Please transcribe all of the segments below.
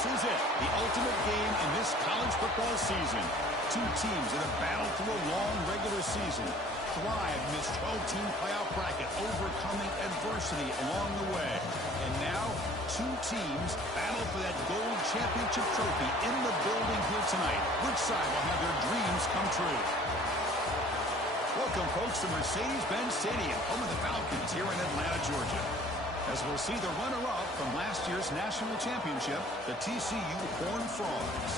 This is it, the ultimate game in this college football season. Two teams that have battled through a long regular season, thrived in this 12-team playoff bracket, overcoming adversity along the way. And now, two teams battle for that gold championship trophy in the building here tonight. Which side will have their dreams come true? Welcome, folks, to Mercedes-Benz Stadium, home of the Falcons here in Atlanta, Georgia. As we'll see the runner-up from last year's national championship, the TCU Horned Frogs.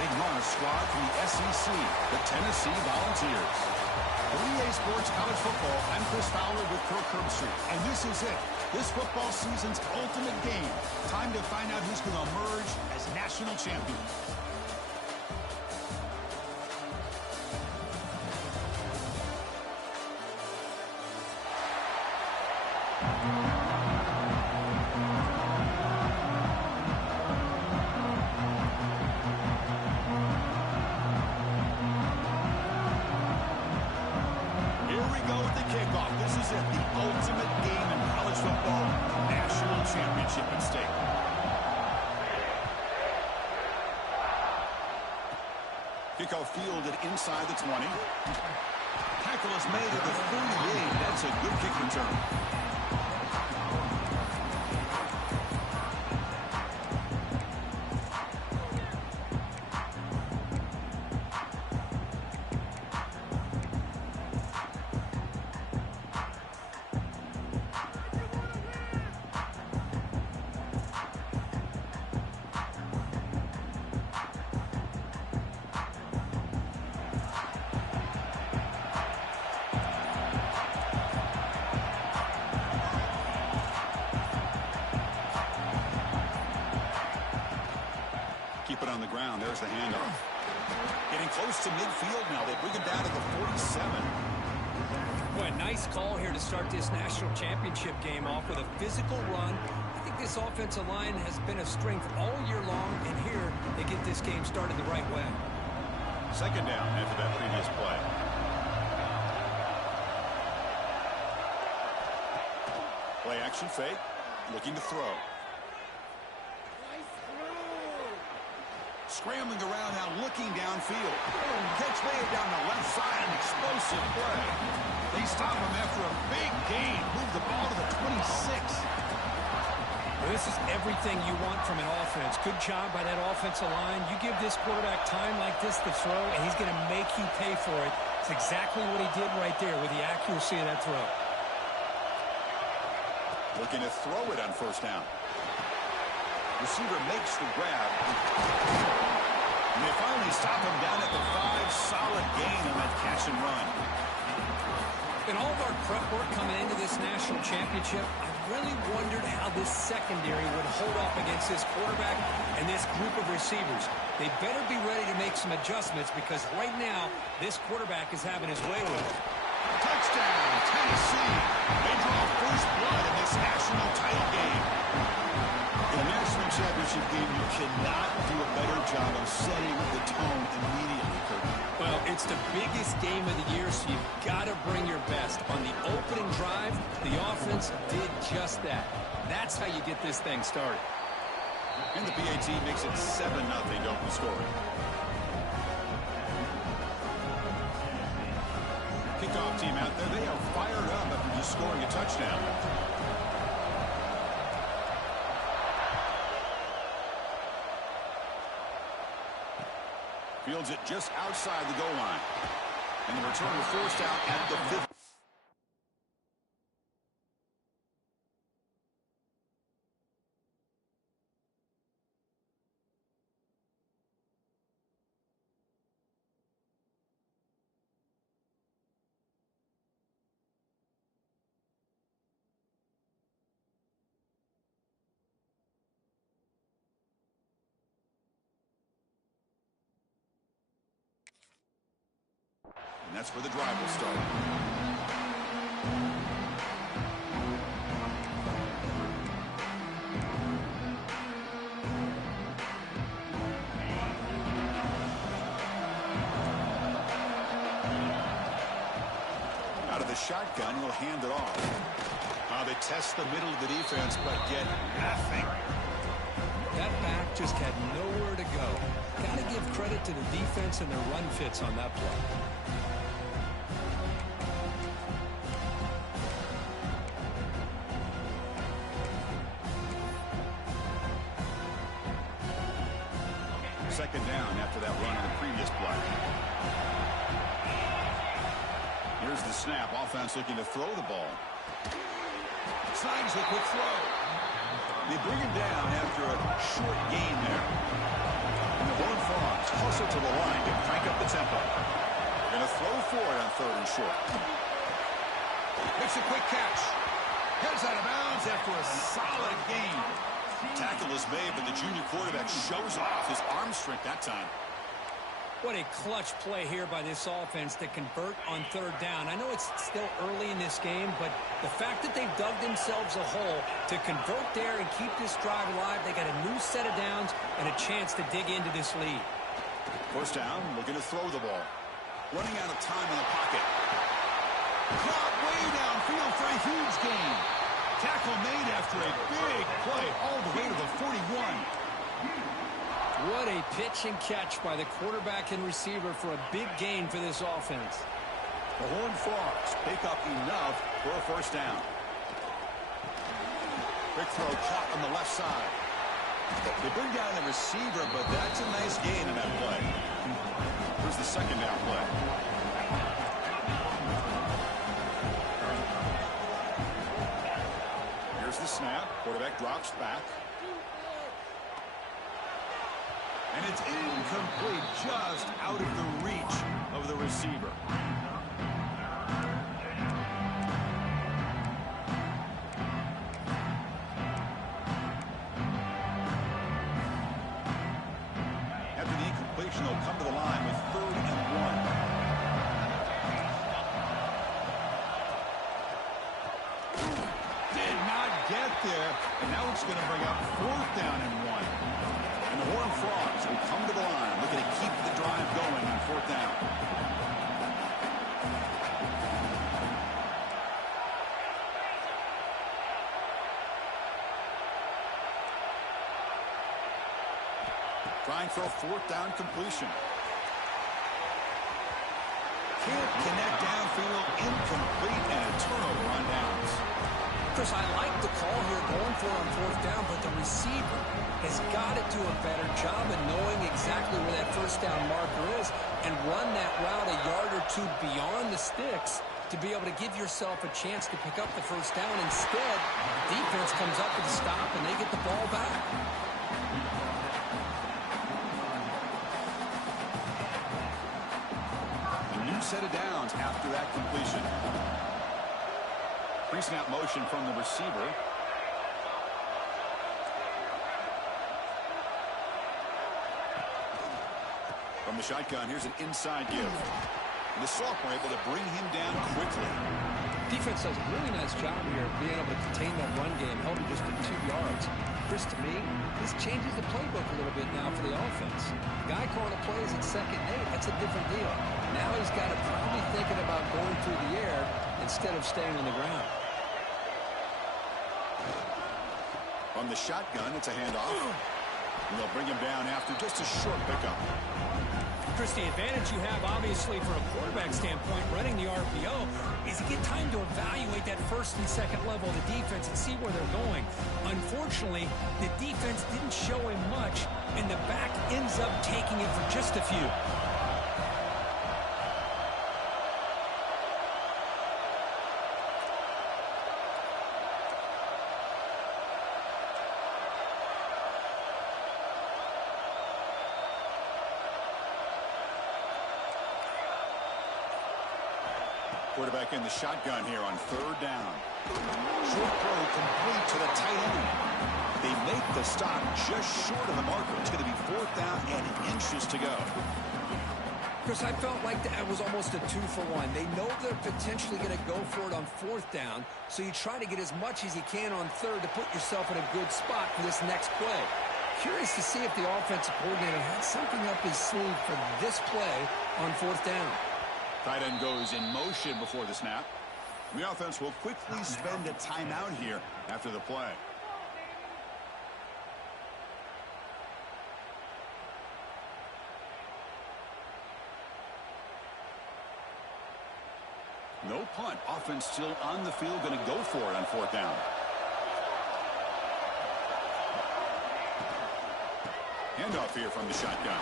Taking on a squad from the SEC, the Tennessee Volunteers. For EA Sports College Football, I'm Chris Fowler with Kirk Herbstreit, and this is it. This football season's ultimate game. Time to find out who's going to emerge as national champions. Kickoff fielded inside the 20. Tackle is made at the 48. That's a good kick return. Keep it on the ground. There's the handoff. Getting close to midfield now. They bring it down to the 47. Boy, nice call here to start this national championship game off with a physical run. I think this offensive line has been a strength all year long, and here they get this game started the right way. Second down after that previous play. Play action fake. Looking to throw. Scrambling around now, looking downfield. Catch made down the left side, an explosive play. They stop him after a big gain. Move the ball to the 26. Well, this is everything you want from an offense. Good job by that offensive line. You give this quarterback time like this to throw, and he's going to make you pay for it. It's exactly what he did right there with the accuracy of that throw. Looking to throw it on first down. Receiver makes the grab. And they finally stop him down at the 5. Solid gain on that catch and run. In all of our prep work coming into this national championship, I really wondered how this secondary would hold up against this quarterback and this group of receivers. They better be ready to make some adjustments because right now, this quarterback is having his way with it. Touchdown, Tennessee. They draw first blood in this national title game. In a national championship game, you cannot do a better job of setting the tone immediately, Kirk. Well, it's the biggest game of the year, so you've got to bring your best. On the opening drive, the offense did just that. That's how you get this thing started. And the PAT makes it 7-0 to open the score. Kickoff team out there, they are fired up after just scoring a touchdown. Fields it just outside the goal line. And the return was forced out at the 50. And that's where the drive will start. Out of the shotgun, he'll hand it off. They test the middle of the defense, but get nothing. That back just had nowhere to go. Got to give credit to the defense and their run fits on that play. Second down after that run on the previous play. Here's the snap. Offense looking to throw the ball. Snags a quick throw. They bring him down after a short gain there. And the Horned Frogs hustle to the line to crank up the tempo. They're going to throw for it on third and short. Makes a quick catch. Heads out of bounds after a solid gain. Tackle is made, but the junior quarterback shows off his arm strength that time. What a clutch play here by this offense to convert on third down. I know it's still early in this game, but the fact that they've dug themselves a hole to convert there and keep this drive alive, they got a new set of downs and a chance to dig into this lead. First down, looking to throw the ball. Running out of time in the pocket. Caught way downfield for a huge gain. Tackle made after a big play all the way to the 41. What a pitch and catch by the quarterback and receiver for a big gain for this offense. The Horned Frogs pick up enough for a first down. Quick throw caught on the left side. They bring down the receiver, but that's a nice gain in that play. Here's the second down play. Here's the snap. Quarterback drops back. And it's incomplete, just out of the reach of the receiver. After the incompletion, they'll come to the line with 3rd and 1. Did not get there, and now it's going to bring up 4th down and 1. And the Horned Frogs will come to the line, looking to keep the drive going on 4th down. Trying for a 4th down completion. Can't connect downfield, incomplete, and a turnover on downs. Chris, I like the call here going for it on 4th down, but the receiver has got to do a better job of knowing exactly where that first down marker is and run that route a yard or two beyond the sticks to be able to give yourself a chance to pick up the first down. Instead, the defense comes up with a stop and they get the ball back. A new set of downs after that completion. Pre-snap motion from the receiver. From the shotgun, here's an inside give. And the sophomore able to bring him down quickly. Defense does a really nice job here of being able to contain that run game, held him just for 2 yards. Chris, to me, this changes the playbook a little bit now for the offense. Guy calling the plays at 2nd and 8, that's a different deal. Now he's got to probably thinking about going through the air instead of staying on the ground. From the shotgun, it's a handoff. And they'll bring him down after just a short pickup. Chris, the advantage you have, obviously, from a quarterback standpoint, running the RPO, is you get time to evaluate that 1st and 2nd level of the defense and see where they're going. Unfortunately, the defense didn't show him much, and the back ends up taking it for just a few. Quarterback in the shotgun here on 3rd down. Short throw complete to the tight end. They make the stop just short of the marker. It's going to be 4th down and inches to go. Chris, I felt like that was almost a 2-for-1. They know they're potentially going to go for it on 4th down, so you try to get as much as you can on 3rd to put yourself in a good spot for this next play. Curious to see if the offensive coordinator had something up his sleeve for this play on 4th down. Tight end goes in motion before the snap. The offense will quickly spend a timeout here after the play. No punt. Offense still on the field, going to go for it on fourth down. Handoff here from the shotgun.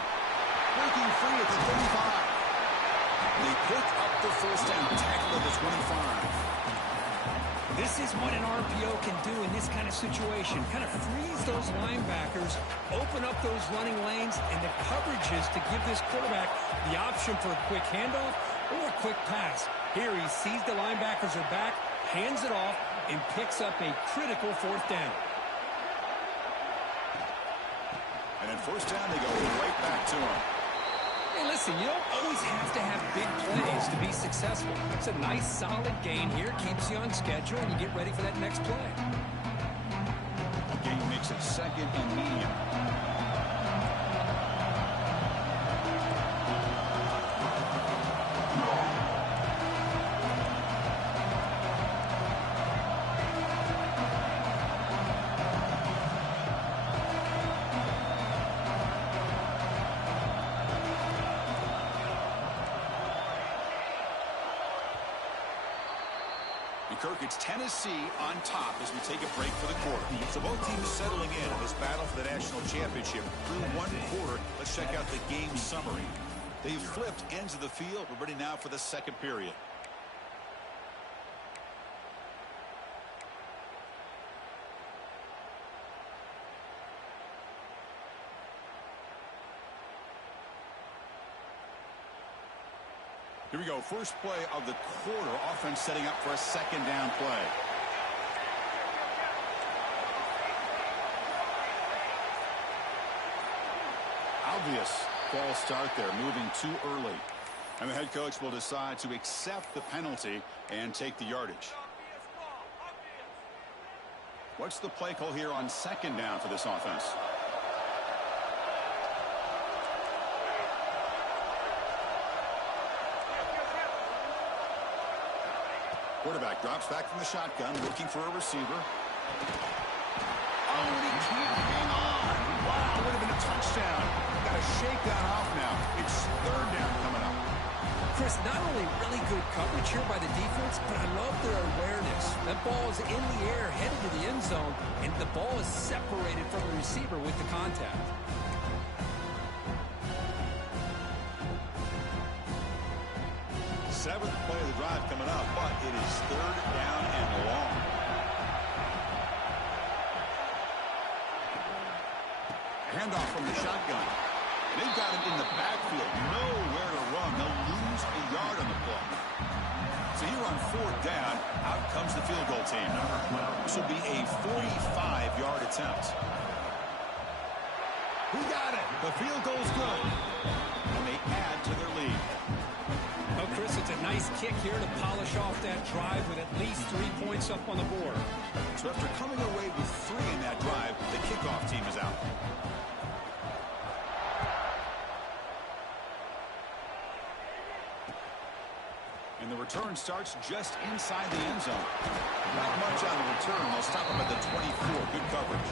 Breaking free at the 35. They pick up the first down. Tackle at the 25. This is what an RPO can do in this kind of situation. Kind of freeze those linebackers, open up those running lanes, and the coverages to give this quarterback the option for a quick handoff or a quick pass. Here he sees the linebackers are back, hands it off, and picks up a critical fourth down. And then first down, they go right back to him. Hey, listen, you don't always have to have big plays to be successful. It's a nice, solid gain here. Keeps you on schedule, and you get ready for that next play. The gain makes it second and medium. Kirk, it's Tennessee on top as we take a break for the quarter. So both teams settling in this battle for the national championship through one quarter. Let's check out the game summary. They've flipped ends of the field. We're ready now for the second period. Here we go. First play of the quarter. Offense setting up for a second down play. Obvious false start there, moving too early. And the head coach will decide to accept the penalty and take the yardage. What's the play call here on second down for this offense? Quarterback drops back from the shotgun, looking for a receiver. Oh, and he can't hang on. Wow, would have been a touchdown. Got to shake that off now. It's third down coming up. Chris, not only really good coverage here by the defense, but I love their awareness. That ball is in the air, headed to the end zone, and the ball is separated from the receiver with the contact. Seventh play of the drive coming up, but it is third down and long. Handoff from the shotgun. They've got him in the backfield. Nowhere to run. They'll lose a yard on the play. So here on fourth down, out comes the field goal team. This will be a 45-yard attempt. Who got it? The field goal's good. And they add to their lead. Oh, Chris, it's a nice kick here to polish off that drive with at least 3 points up on the board. So after coming away with 3 in that drive, the kickoff team is out. And the return starts just inside the end zone. Not much on the return. They'll stop him at the 24. Good coverage.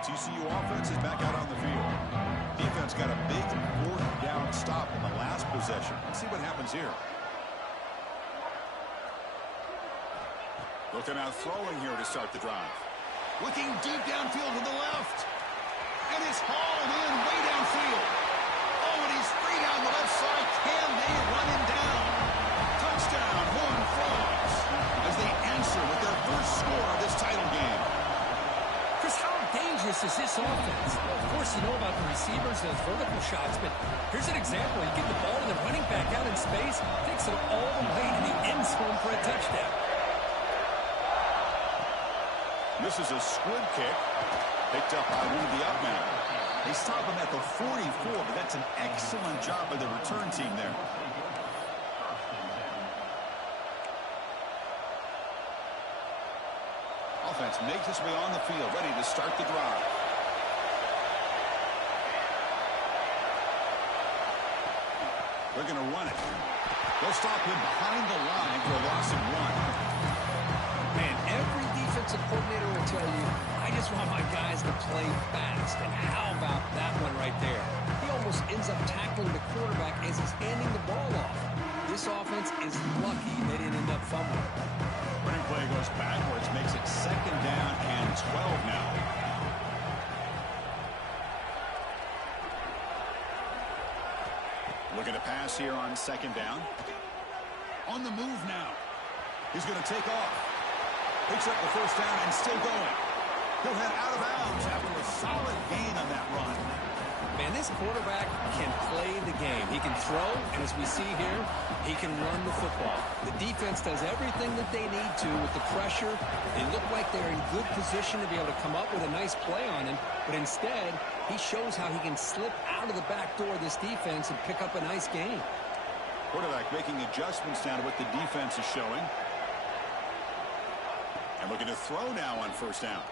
TCU offense is back out on the field. Defense got a big fourth down stop in the last possession. Let's see what happens here. Looking out throwing here to start the drive. Looking deep downfield to the left. And it's hauled in way downfield. Oh, and he's free down the left side. Can they run him down? Touchdown, Horned Frogs, as they answer with their first score of this title game. Chris, how dangerous is this offense? Well, of course, you know about the receivers, those vertical shots, but here's an example. You get the ball to the running back out in space, takes it all the way to the end zone for a touchdown. This is a squib kick, picked up by one of the up men. They stop him at the 44, but that's an excellent job by the return team there. Offense makes its way on the field, ready to start the drive. They're going to run it. They'll stop him behind the line for a loss of 1. Man, every defensive coordinator will tell you, I just just want my guys to play fast. And how about that one right there? He almost ends up tackling the quarterback as he's handing the ball off. This offense is lucky they didn't end up fumbling. Running play goes backwards, makes it 2nd down and 12 now. Looking to pass here on 2nd down. On the move now. He's going to take off. Picks up the 1st down and still going. He'll head out of bounds after a solid gain on that run. Man, this quarterback can play the game. He can throw, and as we see here, he can run the football. The defense does everything that they need to with the pressure. They look like they're in good position to be able to come up with a nice play on him, but instead, he shows how he can slip out of the back door of this defense and pick up a nice gain. Quarterback making adjustments now to what the defense is showing. And looking to throw now on 1st down.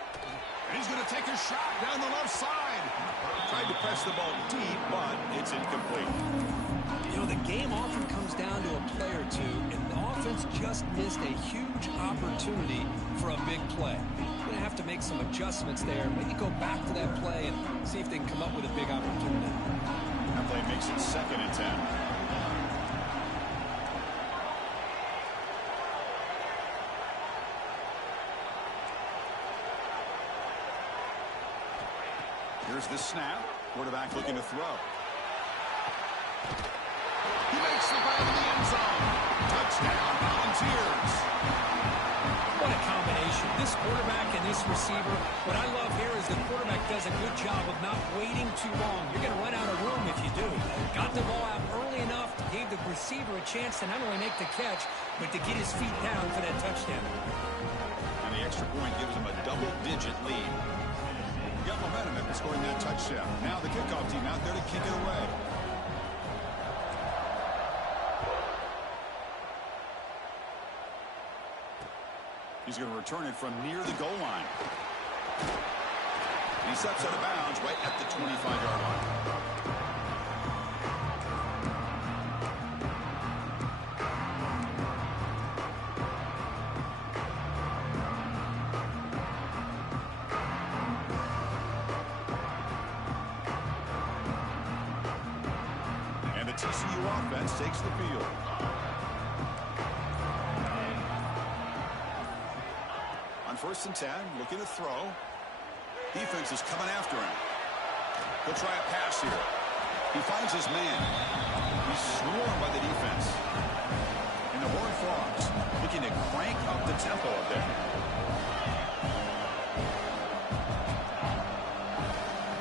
And he's going to take a shot down the left side. Tried to press the ball deep, but it's incomplete. You know, the game often comes down to a play or two, and the offense just missed a huge opportunity for a big play. Going to have to make some adjustments there. Maybe go back to that play and see if they can come up with a big opportunity. That play makes it 2nd and 10. Here's the snap. Quarterback looking to throw. He makes the play in the end zone. Touchdown, Volunteers. What a combination. This quarterback and this receiver. What I love here is the quarterback does a good job of not waiting too long. You're going to run out of room if you do. Got the ball out early enough, gave the receiver a chance to not only make the catch, but to get his feet down for that touchdown. And the extra point gives him a double-digit lead. Got momentum after scoring that touchdown. Now the kickoff team out there to kick it away. He's going to return it from near the goal line. He steps out of bounds right at the 25-yard line. TCU offense takes the field. On 1st and 10, looking to throw. Defense is coming after him. He'll try a pass here. He finds his man. He's swarmed by the defense. And the Horned Frogs looking to crank up the tempo a bit.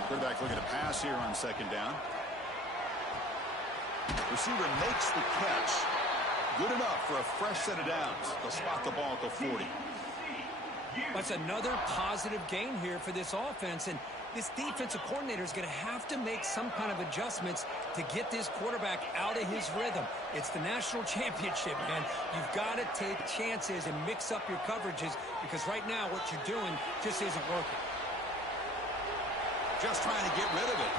Quarterback looking to pass here on 2nd down. Receiver makes the catch. Good enough for a fresh set of downs. They'll spot the ball at the 40. That's another positive gain here for this offense, and this defensive coordinator is going to have to make some kind of adjustments to get this quarterback out of his rhythm. It's the national championship, man. You've got to take chances and mix up your coverages because right now what you're doing just isn't working. Just trying to get rid of it.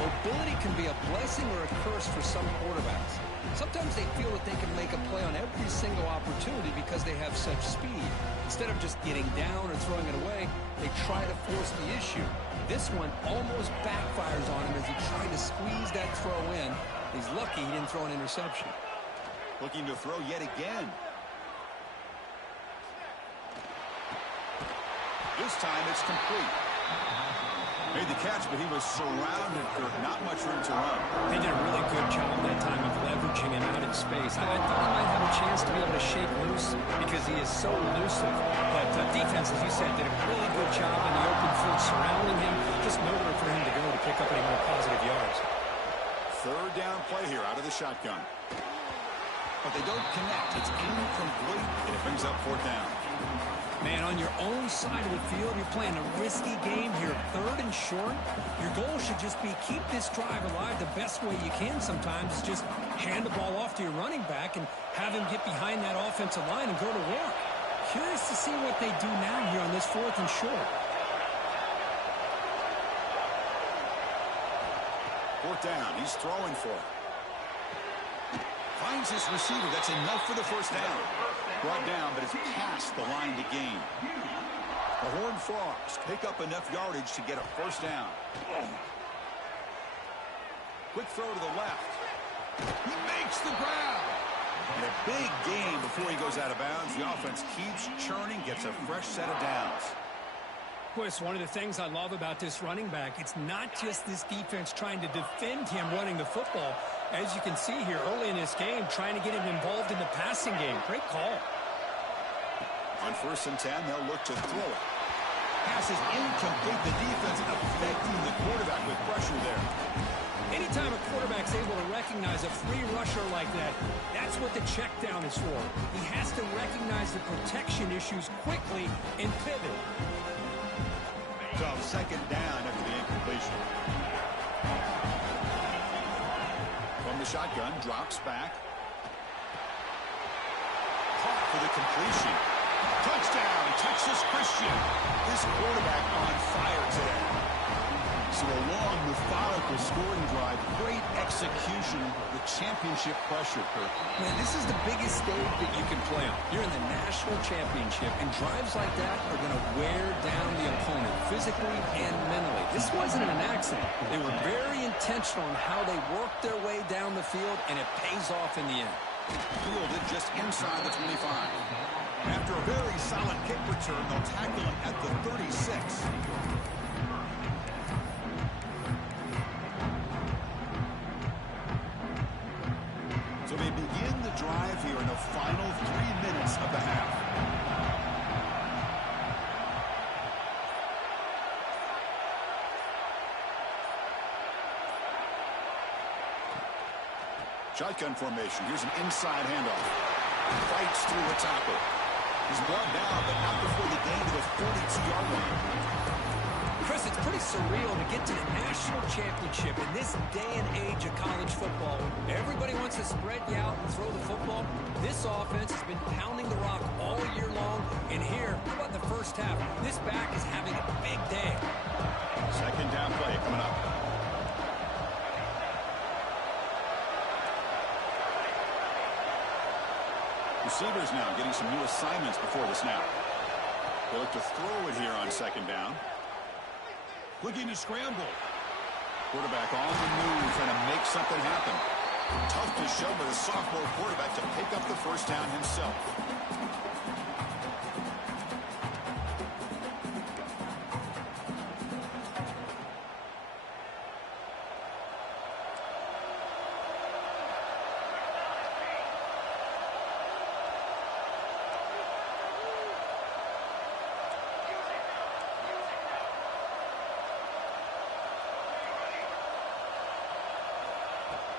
Mobility can be a blessing or a curse for some quarterbacks. Sometimes they feel that they can make a play on every single opportunity because they have such speed. Instead of just getting down or throwing it away, they try to force the issue. This one almost backfires on him as he tried to squeeze that throw in. He's lucky he didn't throw an interception. Looking to throw yet again. This time it's complete. Made the catch, but he was surrounded for not much room to run. They did a really good job that time of leveraging him out in space. I thought he might have a chance to be able to shake loose because he is so elusive. But defense, as you said, did a really good job in the open field surrounding him. Just nowhere for him to go to pick up any more positive yards. 3rd down play here out of the shotgun. But they don't connect. It's incomplete, and it brings up 4th down. Man, on your own side of the field, you're playing a risky game here. 3rd and short. Your goal should just be keep this drive alive the best way you can sometimes. Is just hand the ball off to your running back and have him get behind that offensive line and go to work. Curious to see what they do now here on this 4th and short. 4th down. He's throwing for it. Finds his receiver. That's enough for the 1st down. Brought down, but it's past the line to gain. The Horned Frogs pick up enough yardage to get a first down. Quick throw to the left. He makes the grab. And a big gain before he goes out of bounds. The offense keeps churning, gets a fresh set of downs. Boy, it's one of the things I love about this running back. It's not just this defense trying to defend him running the football. As you can see here early in this game, trying to get him involved in the passing game. Great call. On 1st and 10, they'll look to throw it. Pass is incomplete. The defense affecting the quarterback with pressure there. Anytime a quarterback's able to recognize a free rusher like that, that's what the check down is for. He has to recognize the protection issues quickly and pivot. So 2nd down after the incompletion. From the shotgun, drops back. Caught for the completion. Touchdown, Texas Christian. This quarterback on fire today. So a long, methodical scoring drive. Great execution with championship pressure, Kirk. Man, this is the biggest stage that you can play on. You're in the national championship, and drives like that are going to wear down the opponent physically and mentally. This wasn't an accident. They were very intentional on how they worked their way down the field, and it pays off in the end. Fielded just inside the 25. After a very solid kick return, they'll tackle him at the 36. So they begin the drive here in the final 3 minutes of the half. Shotgun formation. Here's an inside handoff. Fights through a tackle. He's brought down, but not before the gain to the 42-yard line. Chris, it's pretty surreal to get to the national championship in this day and age of college football. Everybody wants to spread you out and throw the football. This offense has been pounding the rock all year long. And here, how about the first half? This back is having a big day. 2nd down play coming up. Receivers now getting some new assignments before the snap. They look to throw it here on 2nd down. Looking to scramble. Quarterback on the move, trying to make something happen. Tough to show by the sophomore quarterback to pick up the first down himself.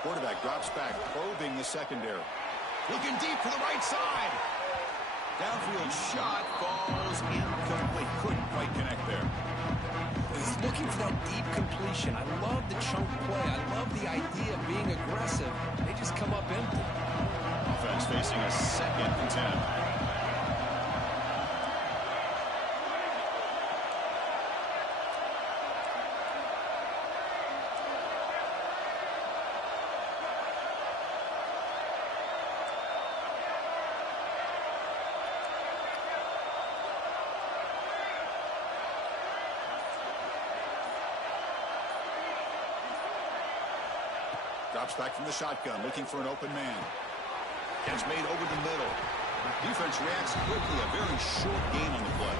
Quarterback drops back, probing the secondary. Looking deep for the right side. Downfield shot falls incomplete. Couldn't quite connect there. He's looking for that deep completion. I love the chunk play. I love the idea of being aggressive. They just come up empty. Offense facing a 2nd and 10. Drops back from the shotgun, looking for an open man. Catch made over the middle. Defense reacts quickly. A very short gain on the play.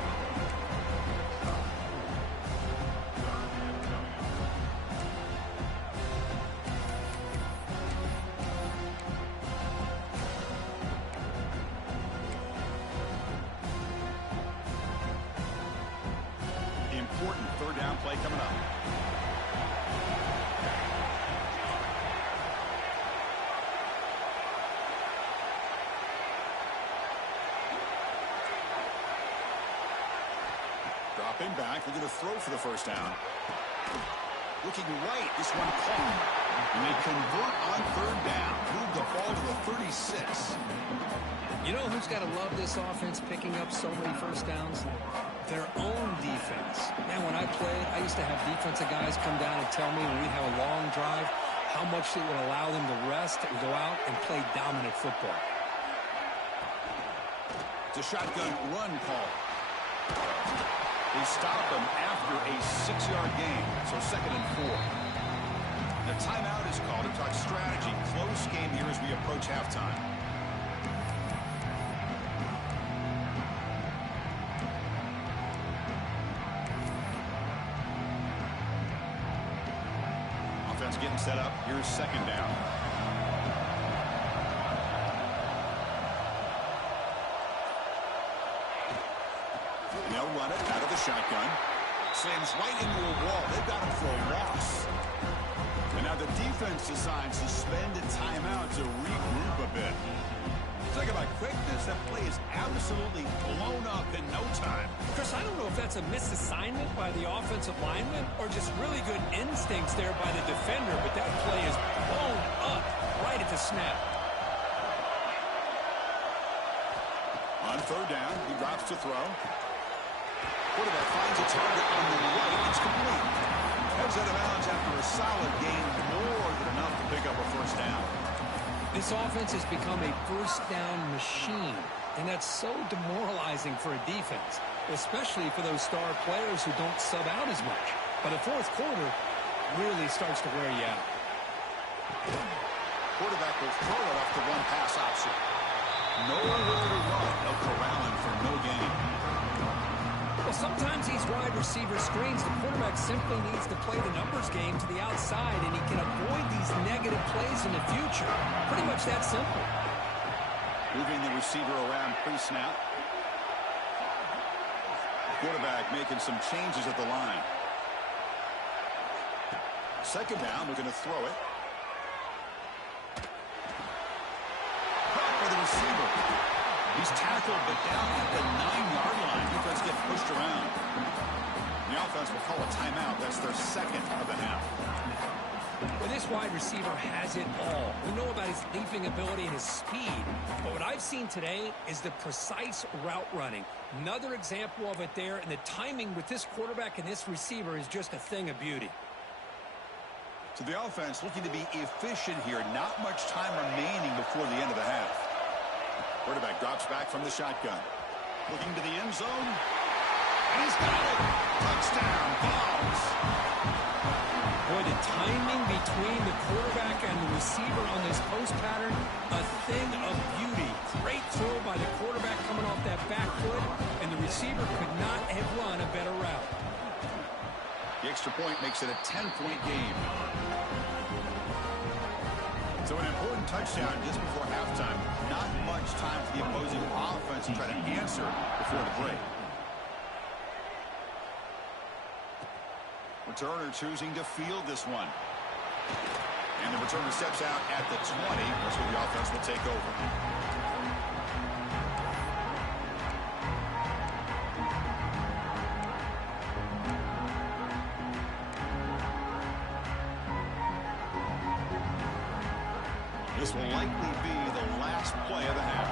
Important 3rd down play coming up. Dropping back, looking to throw for the first down. Looking right, this one caught. And they convert on 3rd down. Move the ball to the 36. You know who's got to love this offense picking up so many first downs? Their own defense. Man, when I played, I used to have defensive guys come down and tell me when we'd have a long drive how much it would allow them to rest and go out and play dominant football. It's a shotgun run call. They stop him after a 6-yard gain, so 2nd and 4. The timeout is called to talk strategy. Close game here as we approach halftime. Offense getting set up. Here's 2nd down. And they'll run it out of the shotgun. Slams right into a wall. They've got him for a loss. And now the defense decides to spend a timeout to regroup a bit. Talk about quickness. That play is absolutely blown up in no time. Chris, I don't know if that's a misassignment by the offensive lineman or just really good instincts there by the defender, but that play is blown up right at the snap. On 3rd down, he drops to throw. Quarterback finds a target on the right. It's complete. Heads out of bounds after a solid gain, more than enough to pick up a 1st down. This offense has become a 1st down machine, and that's so demoralizing for a defense, especially for those star players who don't sub out as much. But the 4th quarter really starts to wear you out. Quarterback will throw it off the one-pass option. Nowhere to run. They'll corral him for no gain. Well, sometimes these wide receiver screens, the quarterback simply needs to play the numbers game to the outside, and he can avoid these negative plays in the future. Pretty much that simple. Moving the receiver around pre-snap. Quarterback making some changes at the line. 2nd down, they're going to throw it. Caught by the receiver. He's tackled, but down at the 9-yard line. Defense get pushed around. The offense will call a timeout. That's their 2nd of the half. Well, this wide receiver has it all. We know about his leaping ability and his speed, but what I've seen today is the precise route running. Another example of it there, and the timing with this quarterback and this receiver is just a thing of beauty. So the offense looking to be efficient here. Not much time remaining before the end of the half. Quarterback drops back from the shotgun. Looking to the end zone. And he's got it. Touchdown, Vols. Boy, the timing between the quarterback and the receiver on this post pattern, a thing of beauty. Great throw by the quarterback coming off that back foot, and the receiver could not have run a better route. The extra point makes it a 10-point game. So an important touchdown just before halftime. Not much time for the opposing offense to try to answer before the break. Returner choosing to field this one. And the returner steps out at the 20. That's where the offense will take over. This will likely be the last play of the half.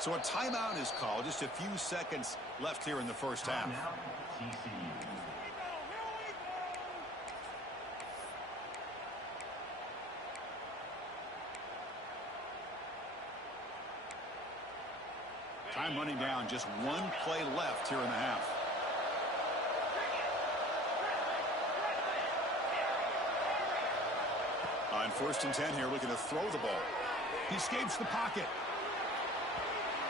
So a timeout is called. Just a few seconds left here in the 1st half. Time running down, just one play left here in the half. On 1st and 10 here, looking to throw the ball. He escapes the pocket.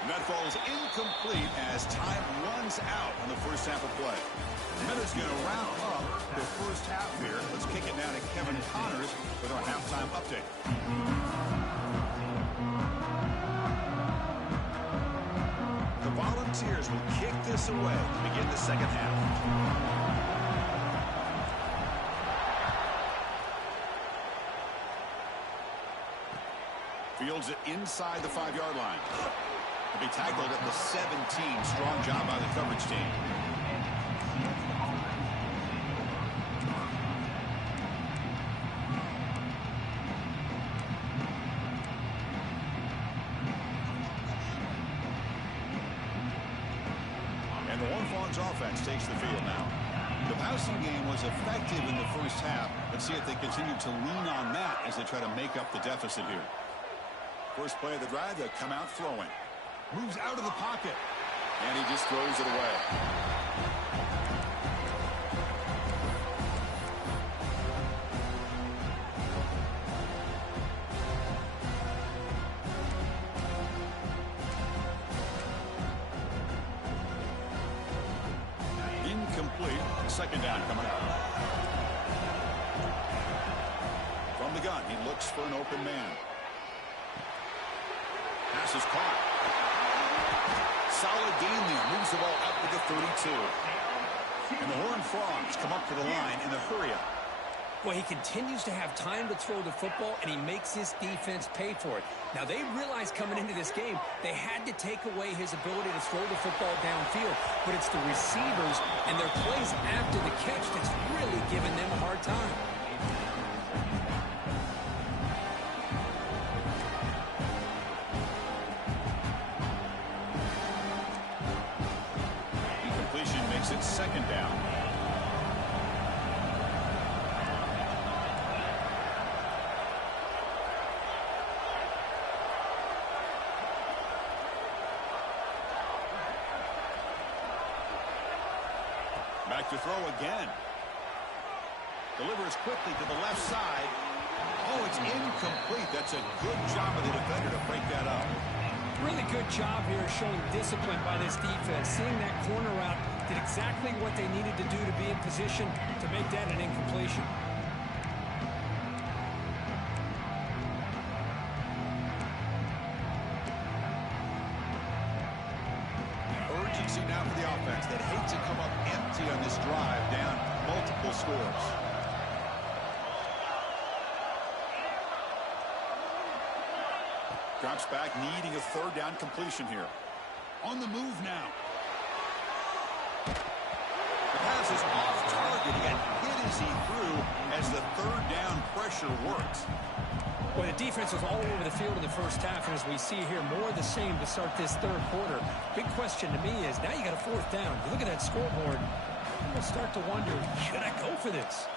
And that falls incomplete as time runs out on the 1st half of play. Minutes going to wrap up the 1st half here. Let's kick it now to Kevin Connors with our halftime update. The Volunteers will kick this away to begin the 2nd half. Fields it inside the 5-yard line. He'll be tackled at the 17. Strong job by the coverage team. And the Horned Frogs offense takes the field now. The passing game was effective in the first half. Let's see if they continue to lean on that as they try to make up the deficit here. First play of the drive, they'll come out throwing. Moves out of the pocket. And he just throws it away. Incomplete. Second down coming up. From the gun, he looks for an open man. Pass is caught. Solid gain there. Moves the ball up to the 32. And the Horned Frogs come up to the line in the hurry-up. Well, he continues to have time to throw the football, and he makes his defense pay for it. Now, they realized coming into this game they had to take away his ability to throw the football downfield. But it's the receivers and their plays after the catch that's really giving them a hard time. Incompletion makes it second down. Back to throw again. Delivers quickly to the left side. Oh, it's incomplete. That's a good job of the defender to break that up. Really good job here showing discipline by this defense. Seeing that corner route did exactly what they needed to do to be in position to make that an incompletion. Urgency now for the offense that hate to come up empty on this drive, down multiple scores. Drops back, needing a third down completion here. On the move now. The pass is off target. He got hit as he threw as the third down pressure works. Well, the defense was all over the field in the first half, and as we see here, more of the same to start this third quarter. Big question to me is, now you got a fourth down. You look at that scoreboard, you'll start to wonder, should I go for this?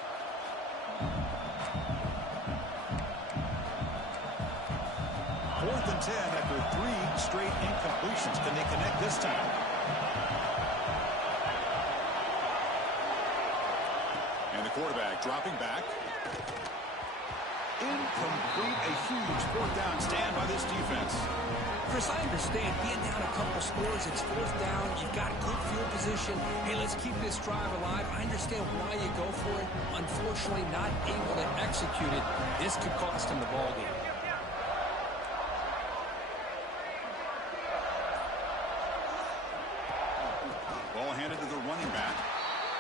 Fourth and 10 after 3 straight incompletions. Can they connect this time? And the quarterback dropping back. Incomplete. A huge fourth down stand by this defense. Chris, I understand being down a couple scores, it's fourth down, you've got good field position. Hey, let's keep this drive alive. I understand why you go for it. Unfortunately, not able to execute it. This could cost him the ball game. Ball handed to the running back.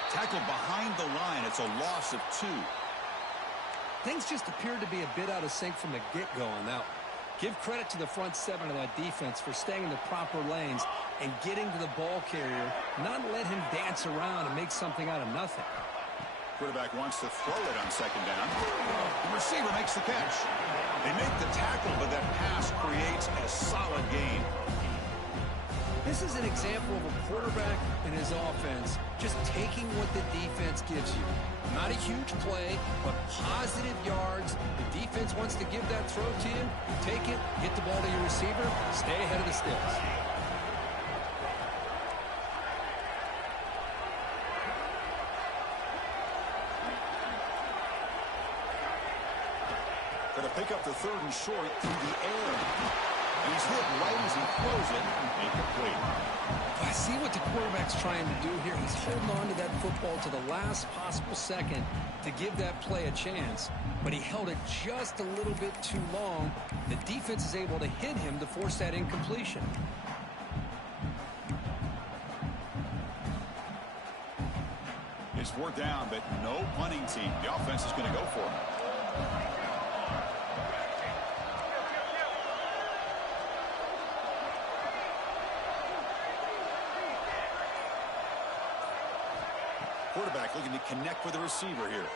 Tackled behind the line. It's a loss of 2. Things just appeared to be a bit out of sync from the get-go on that one. Give credit to the front 7 of that defense for staying in the proper lanes and getting to the ball carrier, not let him dance around and make something out of nothing. Quarterback wants to throw it on second down. The receiver makes the catch. They make the tackle, but that pass creates a solid gain. This is an example of a quarterback and his offense just taking what the defense gives you. Not a huge play, but positive yards. The defense wants to give that throw to you. Take it, get the ball to your receiver, stay ahead of the sticks. Going to pick up the third and short through the air. And he's hit right as he throws it. Incomplete. I see what the quarterback's trying to do here. He's holding on to that football to the last possible second to give that play a chance. But he held it just a little bit too long. The defense is able to hit him to force that incompletion. It's fourth down, but no punting team. The offense is going to go for him. Quarterback looking to connect with the receiver here.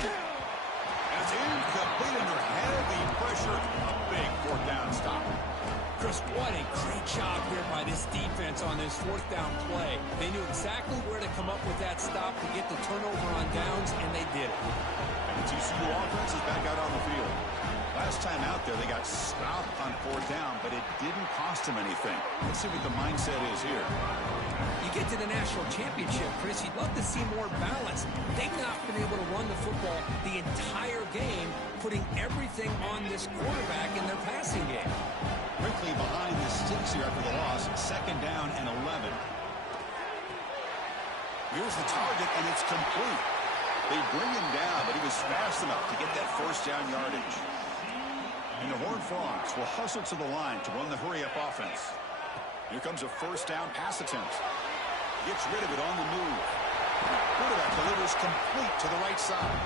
And is incomplete under heavy pressure. A big fourth down stop. Chris, what a great job here by this defense on this fourth down play. They knew exactly where to come up with that stop to get the turnover on downs, and they did it. And the TCU offense is back out on the field. Last time out there, they got stopped on fourth down, but it didn't cost them anything. Let's see what the mindset is here. You get to the national championship, Chris, you'd love to see more balance. They've not been able to run the football the entire game, putting everything on this quarterback in their passing game. Quickly behind the sticks here after the loss, second down and 11. Here's the target, and it's complete. They bring him down, but he was fast enough to get that first down yardage. And the Horned Frogs will hustle to the line to run the hurry-up offense. Here comes a first down pass attempt. Gets rid of it on the move. Quarterback delivers complete to the right side.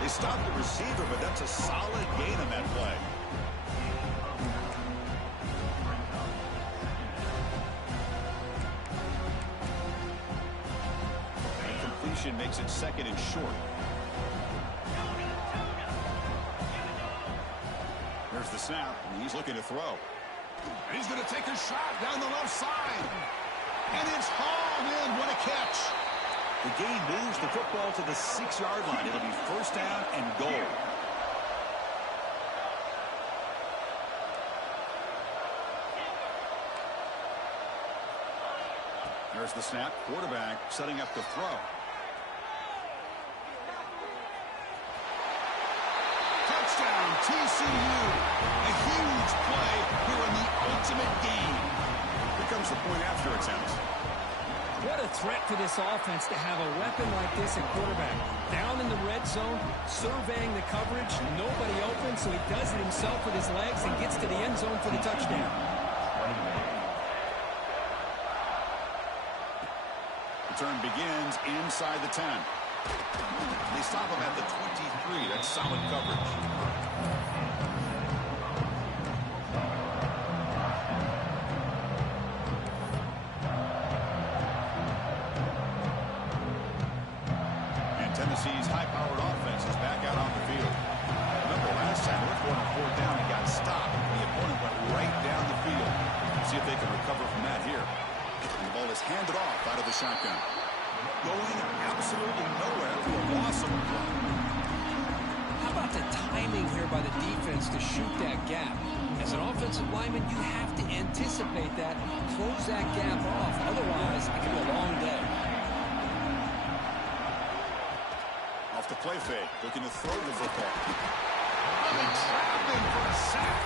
They stop the receiver, but that's a solid gain on that play. And completion makes it second and short. There's the snap, and he's looking to throw. And he's going to take a shot down the left side. And it's hauled in. What a catch. The game moves the football to the 6-yard line. It'll be first down and goal. There's the snap. Quarterback setting up the throw. Touchdown, TCU. A huge play here in the ultimate game. Here comes the point after attempt. What a threat for this offense to have a weapon like this at quarterback. Down in the red zone, surveying the coverage, nobody open, so he does it himself with his legs and gets to the end zone for the touchdown. Return begins inside the 10. They stop him at the 23. That's solid coverage. And Tennessee's high-powered offense is back out on the field. Remember last time, North going on fourth down and got stopped. The opponent went right down the field. Let's see if they can recover from that here. And the ball is handed off out of the shotgun. Going absolutely nowhere for a loss of a play. How about the timing here by the defense to shoot that gap? As an offensive lineman, you have to anticipate that, close that gap off. Otherwise, it can be a long day. Off the play fake, looking to throw the football. Oh, they trapped him for a sack.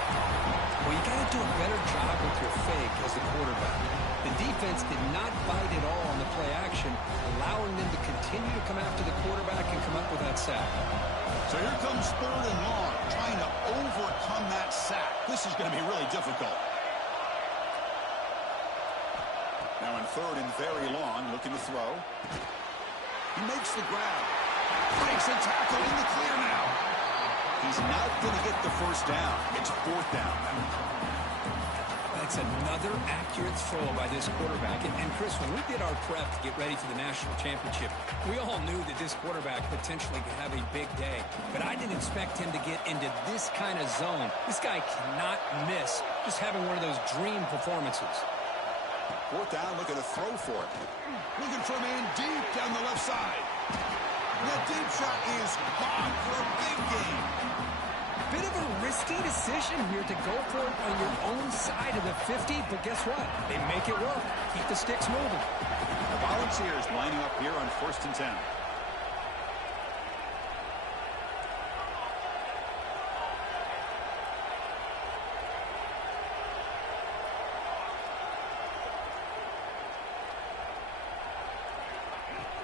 Well, you got to do a better job with your fake as the quarterback. The defense did not bite at all on the play action, allowing them to continue to come after the quarterback and come up with that sack. So here comes third and long, trying to overcome that sack. This is going to be really difficult. Now in third and very long, looking to throw. He makes the grab. Breaks a tackle in the clear now. He's not going to get the first down. It's fourth down. That's another accurate throw by this quarterback. And Chris, when we did our prep to get ready for the national championship, we all knew that this quarterback potentially could have a big day. But I didn't expect him to get into this kind of zone. This guy cannot miss just having one of those dream performances. Fourth down, looking to throw for it. Looking for a man deep down the left side. That deep shot is caught for a big game. Bit of a risky decision here to go for it on your own side of the 50, but guess what? They make it work. Keep the sticks moving. The Volunteers lining up here on 1st and 10.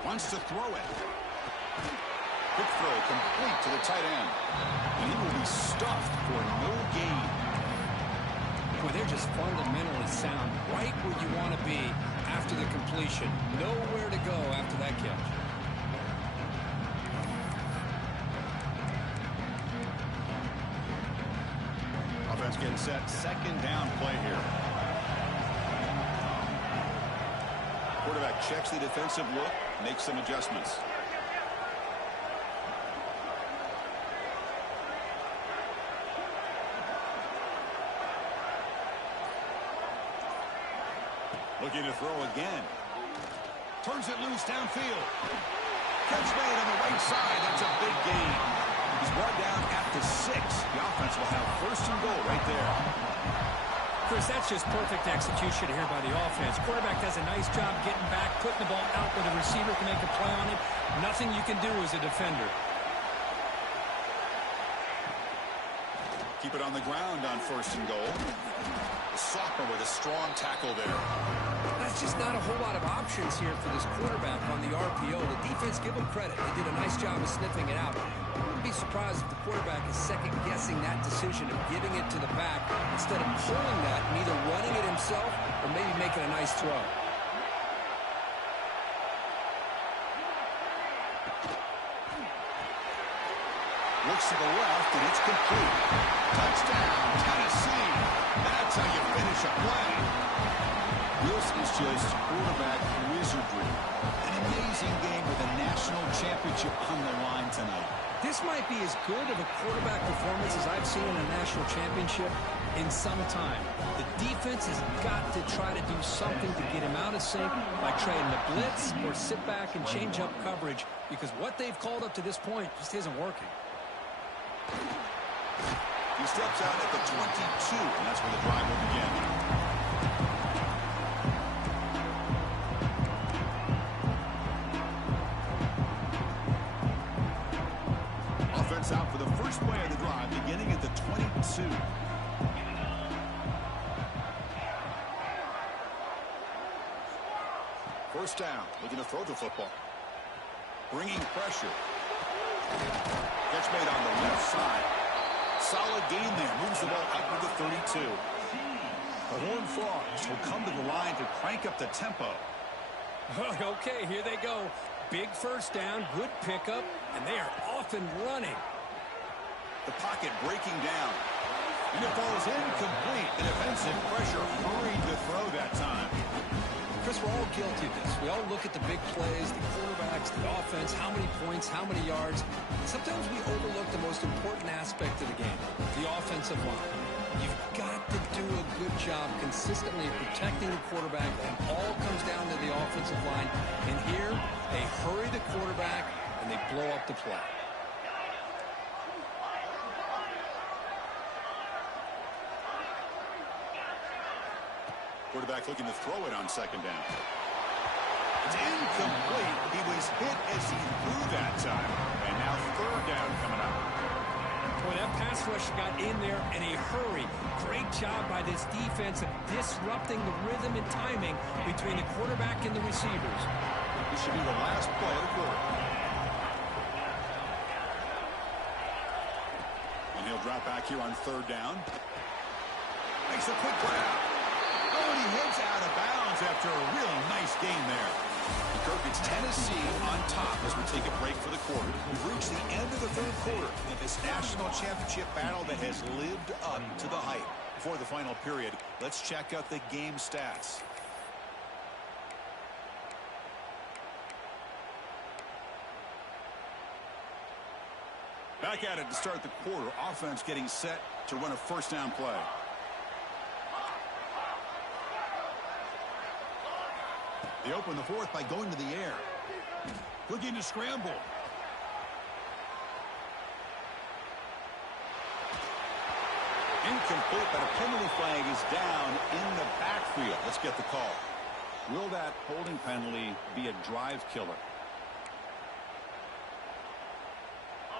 Wants to throw it. Quick throw complete to the tight end. And he will be stuffed for no gain. Boy, they're just fundamentally sound. Right where you want to be after the completion. Nowhere to go after that catch. Offense getting set. Second down play here. Quarterback checks the defensive look, makes some adjustments. Looking to throw again. Turns it loose downfield. Catch made on the right side. That's a big gain. He's brought down at the 6. The offense will have first and goal right there. Chris, that's just perfect execution here by the offense. Quarterback does a nice job getting back, putting the ball out where the receiver can make a play on it. Nothing you can do as a defender. Keep it on the ground on first and goal. The sophomore with a strong tackle there. That's just not a whole lot of options here for this quarterback on the RPO. The defense, give them credit. They did a nice job of sniffing it out. I wouldn't be surprised if the quarterback is second-guessing that decision of giving it to the back instead of pulling that and either running it himself or maybe making a nice throw. Looks to the left, and it's complete. Touchdown, Tennessee. That's how you finish a play. This is just quarterback wizardry. An amazing game with a national championship on the line tonight. This might be as good of a quarterback performance as I've seen in a national championship in some time. The defense has got to try to do something to get him out of sync by trying to blitz or sit back and change up coverage because what they've called up to this point just isn't working. He steps out at the 22, and that's where the drive will begin. Offense out for the first play of the drive, beginning at the 22. First down, looking to throw the football. Bringing pressure. Catch made on the left side. Solid gain there. Moves the ball up to the 32. The Horned Frogs will come to the line to crank up the tempo. Okay, here they go. Big first down, good pickup, and they are off and running. The pocket breaking down. And it falls incomplete. The defensive pressure hurried to throw that time. Chris, we're all guilty of this. We all look at the big plays, the quarterbacks, the offense, how many points, how many yards. Sometimes we overlook the most important aspect of the game, the offensive line. You've got to do a good job consistently protecting the quarterback, and all comes down to the offensive line. And here, they hurry the quarterback, and they blow up the play. Quarterback looking to throw it on second down. It's incomplete. He was hit as he threw that time. And now third down coming up. Boy, that pass rush got in there in a hurry. Great job by this defense of disrupting the rhythm and timing between the quarterback and the receivers. This should be the last play of the quarter. And he'll drop back here on third down. Makes a quick grab. Oh, and he heads out of bounds after a really nice game there. Kirk, it's Tennessee on top as we take a break for the quarter. We've reached the end of the third quarter in this national championship battle that has lived up to the hype. Before the final period, let's check out the game stats. Back at it to start the quarter. Offense getting set to run a first down play. They open the fourth by going to the air. Looking to scramble. Incomplete, but a penalty flag is down in the backfield. Let's get the call. Will that holding penalty be a drive killer?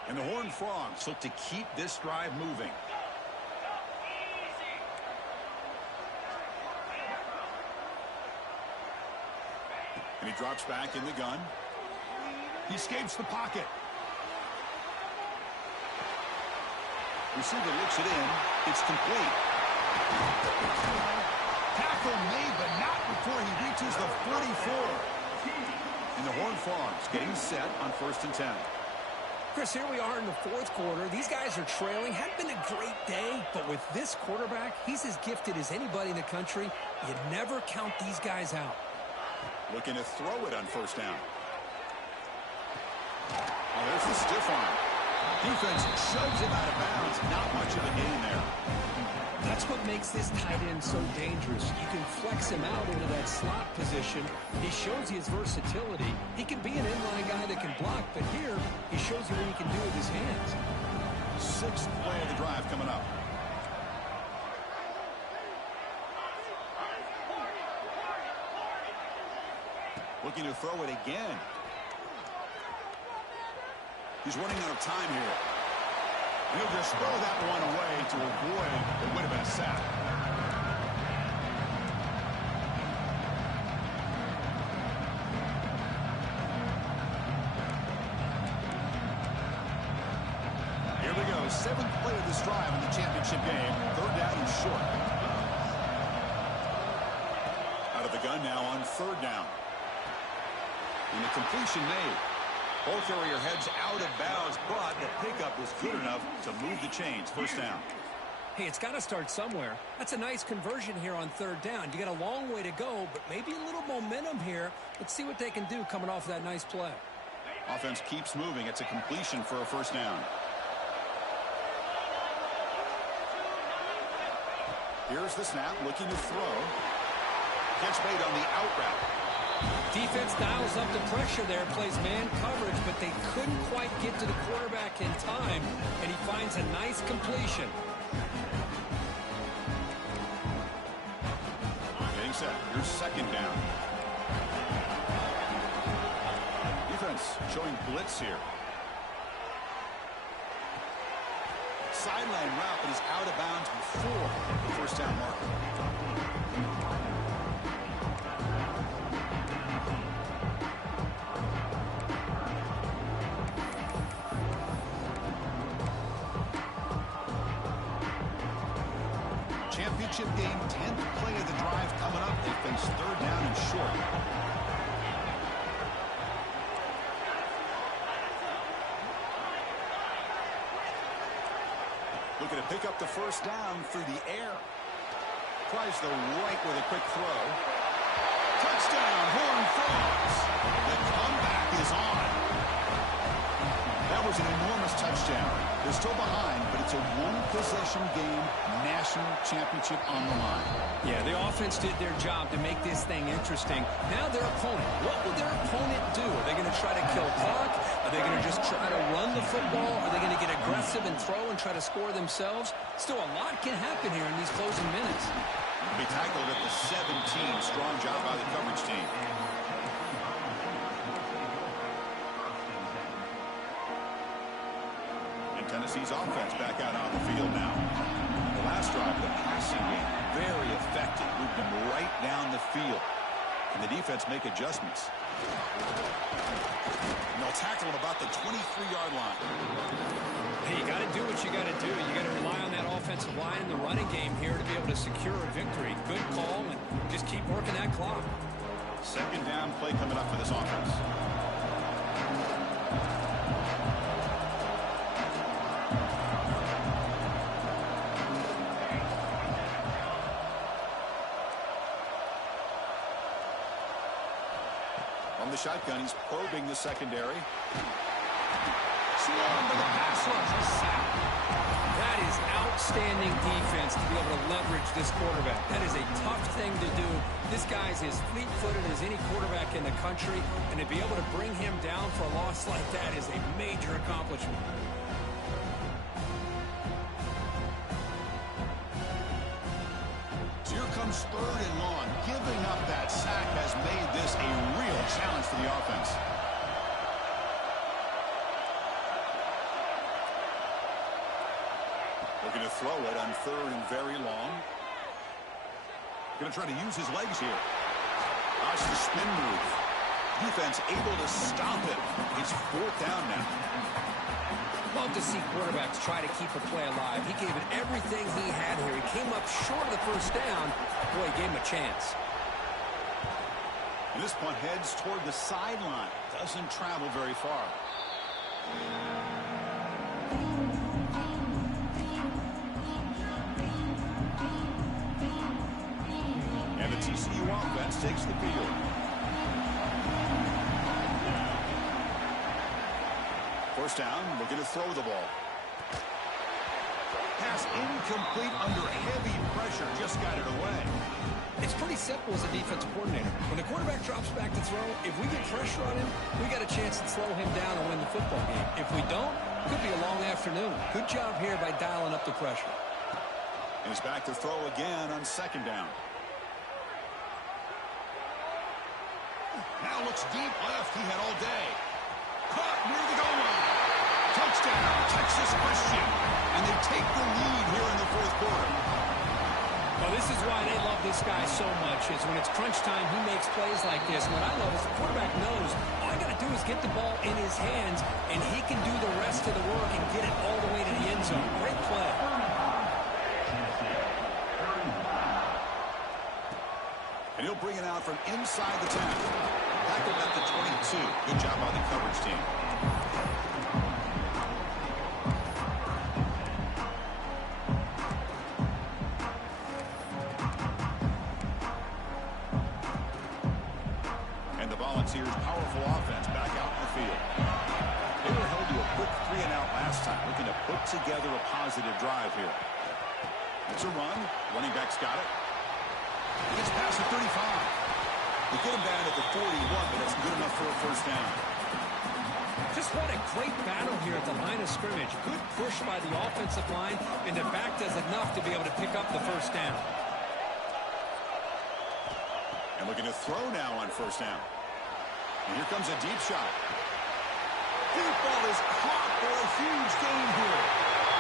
And the Horned Frogs look to keep this drive moving. And he drops back in the gun. He escapes the pocket. Receiver looks it in. It's complete. Tackle made, but not before he reaches the 44. And the Horned Frogs getting set on 1st and 10. Chris, here we are in the fourth quarter. These guys are trailing. Hadn't been a great day, but with this quarterback, he's as gifted as anybody in the country. You never count these guys out. Looking to throw it on first down. Oh, there's the stiff arm. Defense shoves him out of bounds. Not much of a gain there. That's what makes this tight end so dangerous. You can flex him out into that slot position. He shows you his versatility. He can be an inline guy that can block, but here he shows you what he can do with his hands. Sixth play of the drive coming up. Looking to throw it again. He's running out of time here. He'll just throw that one away to avoid what would have been a sack. Here we go. Seventh play of this drive in the championship game. Third down and short. Out of the gun now on third down. And the completion made. Ball carrier heads out of bounds, but the pickup was good enough to move the chains. First down. Hey, it's got to start somewhere. That's a nice conversion here on third down. You got a long way to go, but maybe a little momentum here. Let's see what they can do coming off that nice play. Offense keeps moving. It's a completion for a first down. Here's the snap, looking to throw. Catch made on the out route. Defense dials up the pressure there, plays man coverage, but they couldn't quite get to the quarterback in time, and he finds a nice completion. Getting set. Here's second down. Defense showing blitz here. Sideline route, but is out of bounds before the first down marker. Championship game, 10th play of the drive coming up. They face third down and short. Looking to pick up the first down through the air. Tries the right with a quick throw. Touchdown, Horned Frogs. The comeback is on. That was an enormous touchdown. They're still behind, but it's a one-possession game, national championship on the line. Yeah, the offense did their job to make this thing interesting. Now their opponent. What will their opponent do? Are they going to try to kill clock? Are they going to just try to run the football? Are they going to get aggressive and throw and try to score themselves? Still, a lot can happen here in these closing minutes. Be tackled at the 17. Strong job by the coverage team. Tennessee's offense back out on the field now. The last drive of the passing game, very effective. Moved them right down the field. And the defense make adjustments. And they'll tackle him about the 23-yard line. Hey, you got to do what you got to do. You got to rely on that offensive line in the running game here to be able to secure a victory. Good call, and just keep working that clock. Second down play coming up for this offense. On the shotgun, he's probing the secondary. Swarmed by the pass rush. That is outstanding defense to be able to leverage this quarterback. That is a tough thing to do. This guy's as fleet-footed as any quarterback in the country, and to be able to bring him down for a loss like that is a major accomplishment. Here comes third and long. Giving up that sack has made this a real challenge for the offense. Looking to throw it on third and very long. Going to try to use his legs here. Watch the spin move. Defense able to stop it. It's fourth down now. Love to see quarterbacks try to keep a play alive. He gave it everything he had here. He came up short of the first down. Boy, he gave him a chance. And this punt heads toward the sideline. Doesn't travel very far. And the TCU offense takes the field. First down, looking to throw the ball. Pass incomplete under heavy pressure. Just got it away. It's pretty simple as a defensive coordinator. When the quarterback drops back to throw, if we get pressure on him, we got a chance to slow him down and win the football game. If we don't, it could be a long afternoon. Good job here by dialing up the pressure. And he's back to throw again on second down. Now looks deep left. He had all day. Caught near the goal line. Touchdown, Texas Christian. And they take the lead here in the fourth quarter. Well, this is why they love this guy so much, is when it's crunch time, he makes plays like this. And what I love is the quarterback knows all I got to do is get the ball in his hands, and he can do the rest of the work and get it all the way to the end zone. Great play. And he'll bring it out from inside the 10. Tackled at the 22. Good job by the coverage team. Volunteers' powerful offense back out in the field. They were held to a quick 3-and-out last time, looking to put together a positive drive here. It's a run. Running back's got it. He gets past the 35. They get him down at the 41, but that's good enough for a first down. Just what a great battle here at the line of scrimmage. Good push by the offensive line, and the back does enough to be able to pick up the first down. And looking to throw now on first down. And here comes a deep shot. Deep ball is caught for a huge gain here.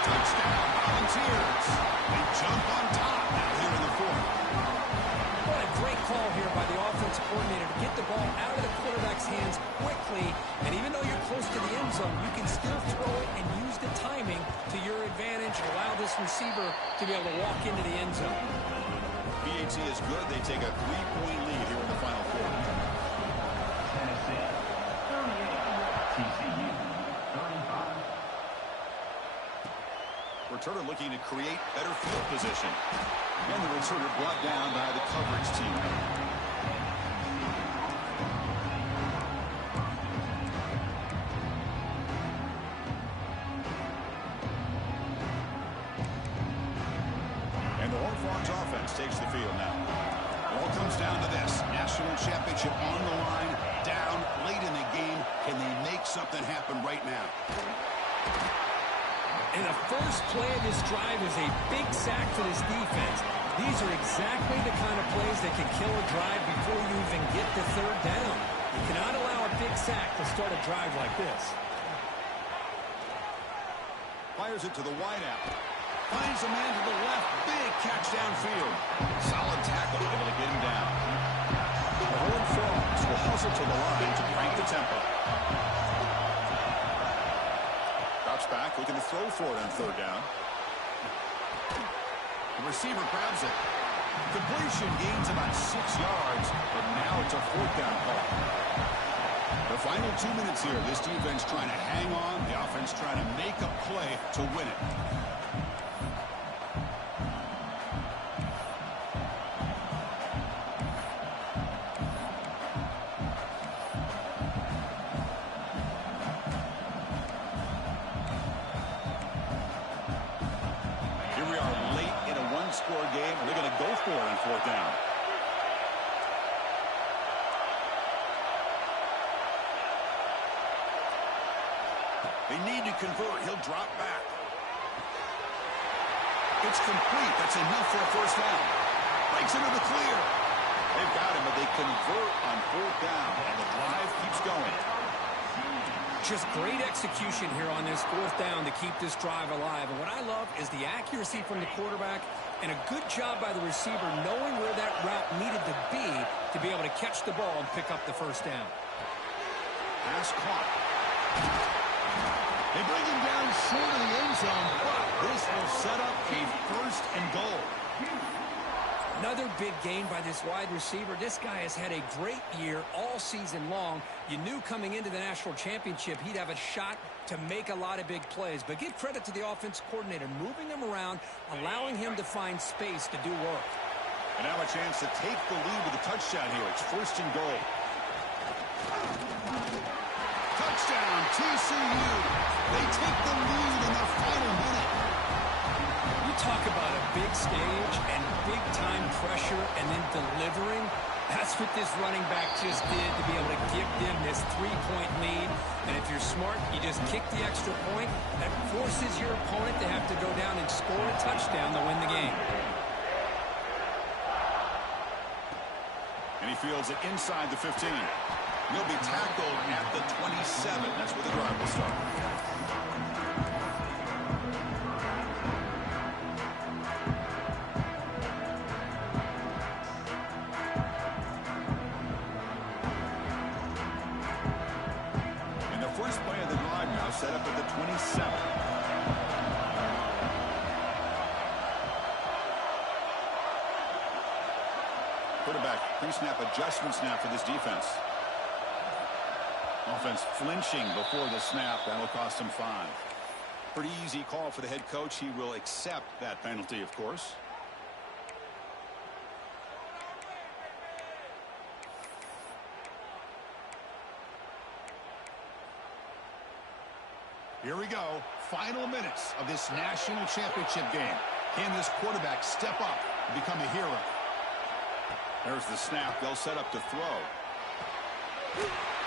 Touchdown, Volunteers. They jump on top now here in the fourth. What a great call here by the offensive coordinator to get the ball out of the quarterback's hands quickly. And even though you're close to the end zone, you can still throw it and use the timing to your advantage and allow this receiver to be able to walk into the end zone. PAT is good. They take a 3-point lead here in the final quarter. Tennessee, 38. TCU, 35. Returner looking to create better field position. And the returner brought down by the coverage team. And the Horned offense takes the field now. It all comes down to this. National championship on the line, down late in the game. Can they make something happen right now? And the first play of this drive is a big sack for this defense. These are exactly the kind of plays that can kill a drive before you even get to third down. You cannot allow a big sack to start a drive like this. Fires it to the wideout. Finds a man to the left. Big catch downfield. Solid tackle, able to get him down. The Horned Frogs will hustle to the line to crank the tempo. Drops back, looking to throw for it on third down. The receiver grabs it. Completion gains about 6 yards, but now it's a fourth down call. The final 2 minutes here. This defense trying to hang on. The offense trying to make a play to win it. Game, and they're going to go for it on fourth down. They need to convert. He'll drop back. It's complete. That's enough for a first down. Breaks into the clear. They've got him, but they convert on fourth down, and the drive keeps going. Just great execution here on this fourth down to keep this drive alive. And what I love is the accuracy from the quarterback and a good job by the receiver knowing where that route needed to be able to catch the ball and pick up the first down. Pass caught. They bring him down short of the end zone, but this will set up a first and goal. Another big gain by this wide receiver. This guy has had a great year all season long. You knew coming into the national championship he'd have a shot to make a lot of big plays. But give credit to the offense coordinator, moving him around, allowing him to find space to do work. And now a chance to take the lead with a touchdown here. It's first and goal. Touchdown, TCU. They take the lead in the final minute. You talk about a big stage and big-time pressure and then delivering. That's what this running back just did to be able to give them this 3-point lead. And if you're smart, you just kick the extra point. That forces your opponent to have to go down and score a touchdown to win the game. And he fields it inside the 15. He'll be tackled at the 27. That's where the drive will start. And the first play of the drive now set up at the 27. Quarterback pre-snap adjustments now for this defense. Offense flinching before the snap. That'll cost him 5. Pretty easy call for the head coach. He will accept that penalty, of course. Here we go. Final minutes of this national championship game. Can this quarterback step up and become a hero? There's the snap. They'll set up to throw.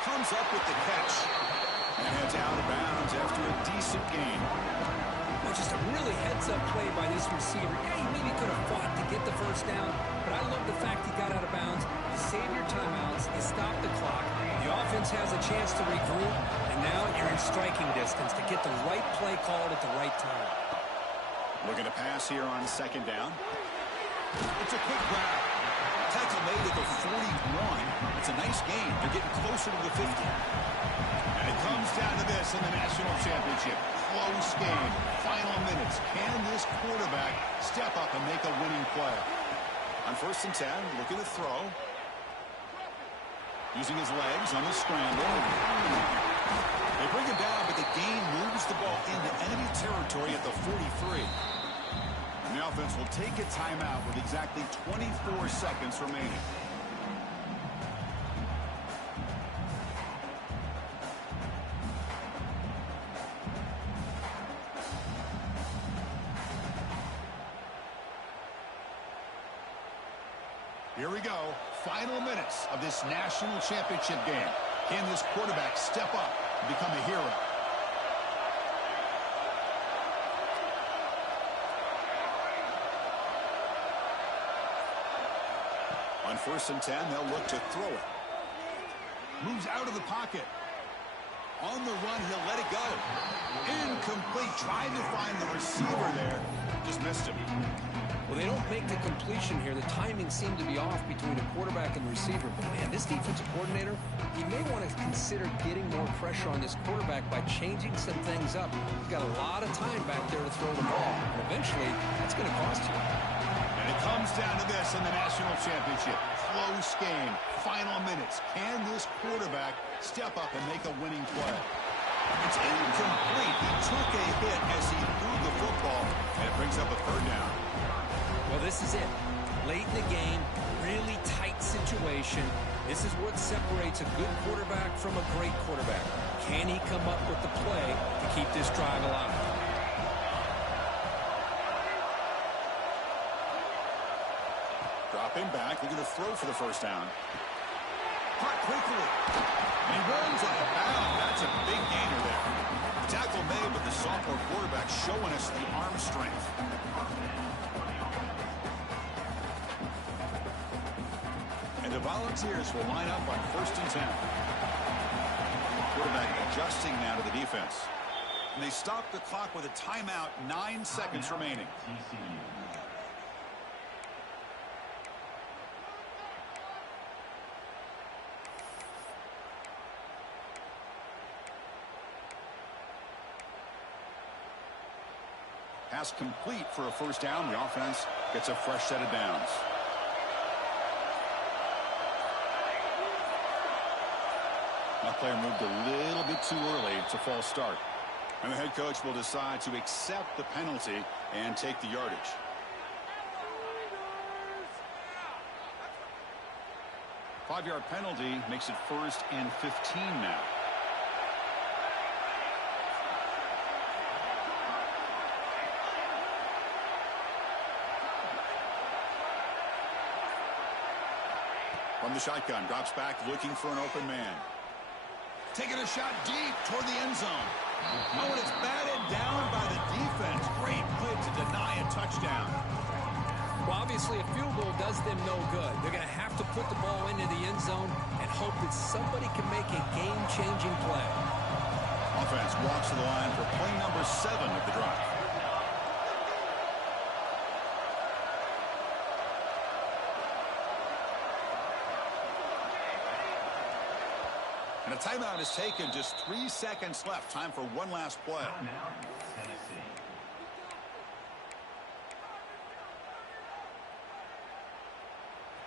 Comes up with the catch. And heads out of bounds after a decent gain. Well, just a really heads-up play by this receiver. Yeah, he maybe could have fought to get the first down, but I love the fact he got out of bounds. You save your timeouts. You stop the clock. The offense has a chance to regroup, and now you're in striking distance to get the right play called at the right time. Looking to pass here on second down. It's a quick grab. Tackle made at the 41. It's a nice gain. They're getting closer to the 50. And it comes down to this in the national championship. Close game. Final minutes. Can this quarterback step up and make a winning play? On 1st and 10, looking to throw. Using his legs on the scramble. They bring him down, but the gain moves the ball into enemy territory at the 43. And the offense will take a timeout with exactly 24 seconds remaining. Here we go. Final minutes of this national championship game. Can this quarterback step up and become a hero? On 1st and 10, they'll look to throw it. Moves out of the pocket. On the run, he'll let it go. Incomplete. Tried to find the receiver there. Just missed him. Well, they don't make the completion here. The timing seemed to be off between the quarterback and the receiver. But, man, this defensive coordinator, he may want to consider getting more pressure on this quarterback by changing some things up. He's got a lot of time back there to throw the ball. And eventually, that's going to cost you. And it comes down to this in the national championship. Close game. Final minutes. Can this quarterback step up and make a winning play? It's incomplete. He took a hit as he threw the football, and it brings up a 3rd down. Well, this is it. Late in the game, really tight situation. This is what separates a good quarterback from a great quarterback. Can he come up with the play to keep this drive alive? Dropping back, looking to throw for the 1st down. Caught quickly. And he runs out of bounds. That's a big gainer there. Tackle made, but the sophomore quarterback showing us the arm strength. And the Volunteers will line up on 1st and 10. Quarterback adjusting now to the defense. And they stop the clock with a timeout, 9 seconds remaining. Pass complete for a 1st down. The offense gets a fresh set of downs. That player moved a little bit too early. It's a false start. And the head coach will decide to accept the penalty and take the yardage. Five-yard penalty makes it 1st and 15 now. From the shotgun, drops back looking for an open man. Taking a shot deep toward the end zone. Oh, and it's batted down by the defense. Great play to deny a touchdown. Well, obviously, a field goal does them no good. They're going to have to put the ball into the end zone and hope that somebody can make a game-changing play. Offense walks to the line for play number 7 of the drive. And a timeout is taken. Just 3 seconds left. Time for one last play. Timeout, Tennessee.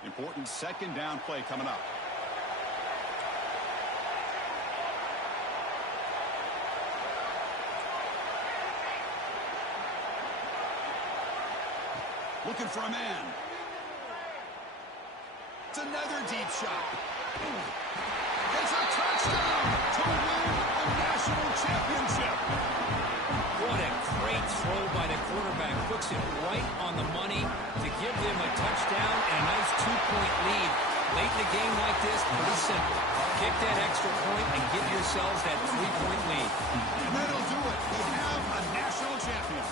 Important second down play coming up. Looking for a man. It's another deep shot. It's a touchdown to win a national championship. What a great throw by the quarterback. Puts it right on the money to give them a touchdown and a nice 2-point lead. Late in a game like this, pretty simple. Kick that extra point and give yourselves that 3-point lead. And that'll do it. We have a national champion.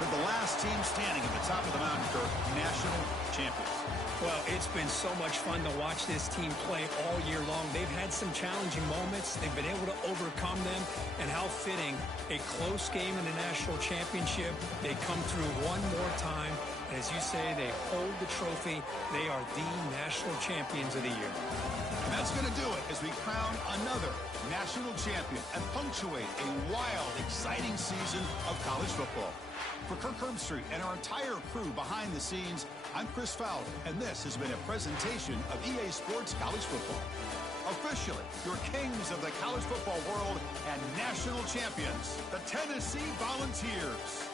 They're the last team standing at the top of the mountain, Kirk. National champions. Well, it's been so much fun to watch this team play all year long. They've had some challenging moments. They've been able to overcome them. And how fitting, a close game in the national championship. They come through one more time. And as you say, they hold the trophy. They are the national champions of the year. And that's going to do it as we crown another national champion and punctuate a wild, exciting season of college football. For Kirk Herbstreit and our entire crew behind the scenes, I'm Chris Fowler, and this has been a presentation of EA Sports College Football. Officially, your kings of the college football world and national champions, the Tennessee Volunteers.